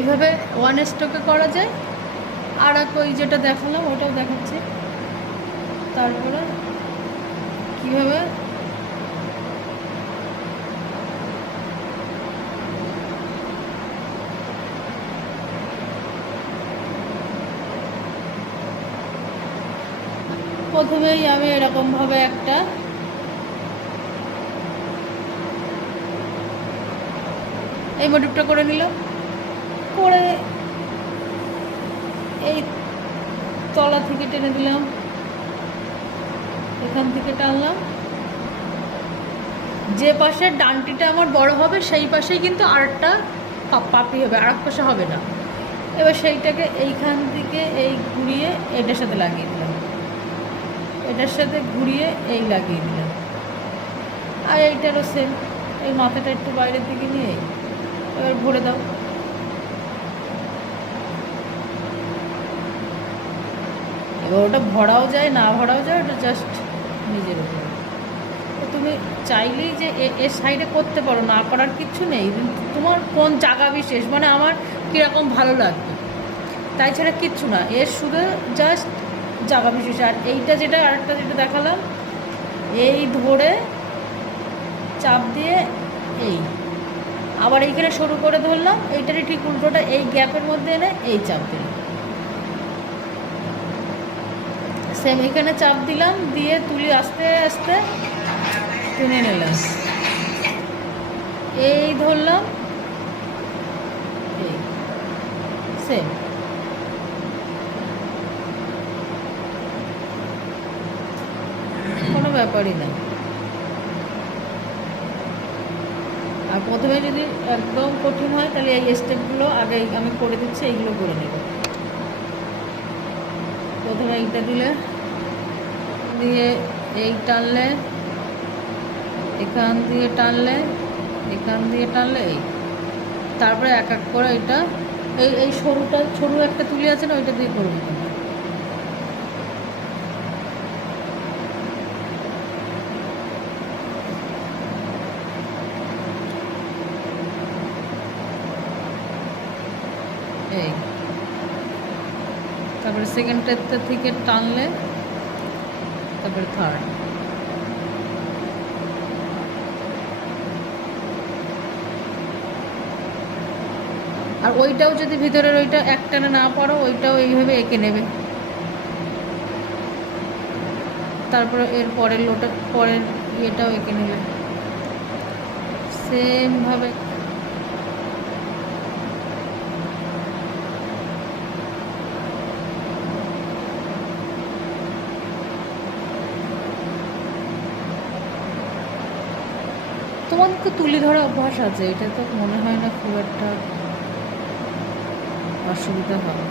এইভাবে ওয়ান স্ট্রোকে করা যায়। আর এক ওই যেটা দেখালাম ওটাও দেখাচ্ছি। তারপরে কীভাবে প্রথমেই আমি এরকমভাবে একটা এই মোটিভটা করে নিলাম, করে এই তলা থেকে টেনে দিলাম, এখান থেকে টানলাম। যে পাশে ডানটিটা আমার বড় হবে সেই পাশেই কিন্তু আরেকটা পাপড়ি হবে, আর এক পাশে হবে না। এবার সেইটাকে এইখান থেকে এই ঘুরিয়ে এটার সাথে লাগিয়ে দিলাম, এটার সাথে ঘুরিয়ে এই লাগিয়ে দিলাম। আর এইটারও সেম, এই মাথাটা একটু বাইরের দিকে নিয়ে এবার ভরে দাও। এবার ওটা ভরাও যায় না ভরাও যায়, ওটা জাস্ট নিজের উপর। তুমি চাইলেই যে এর সাইডে করতে পারো, না করার কিচ্ছু নেই, তোমার কোন জায়গা বিশেষ, মানে আমার কীরকম ভালো লাগবে, তাই ছাড়া কিচ্ছু না, এর শুধু জাস্ট জায়গা বিশেষ। আর এইটা যেটা আরেকটা যেটা দেখালাম, এই ধরে চাপ দিয়ে এই আবার এইখানে শুরু করে ধরলাম, এইটারই ঠিক উল্টোটা এই গ্যাপের মধ্যে এনে এই চাপ দিলাম, সেম এখানে চাপ দিলাম, দিয়ে তুলি আস্তে আস্তে টেনে নিলাম, এই ধরলাম, এই সেম। কোনো ব্যাপারই না। আর প্রথমে যদি একদম কঠিন হয় তাহলে এই স্টেপগুলো আগে আমি করে দিচ্ছি, এইগুলো করে নেব। প্রথমে এইটা দিলে, দিয়ে এই টানলে, এখান দিয়ে টানলে, এখান দিয়ে টানলে এই, তারপরে এক এক করে এটা এই সরু একটা তুলি আছে না, ওইটা দিয়ে করে দিতে হবে। এই তারপরে সেকেন্ডটা থেকে টানলে, তারপরে থার্ড। আর ওইটাও যদি ভিতরের ওইটা একটানে না পারো, ওইটাও এইভাবে এঁকে নেবে। তারপরে এর পরের লোটা, পরের ইয়েটাও এঁকে নেবে সেমভাবে। তোমাদেরকে তুলি ধরা অভ্যাস আছে, এটা তো মনে হয় না খুব একটা অসুবিধা হবে।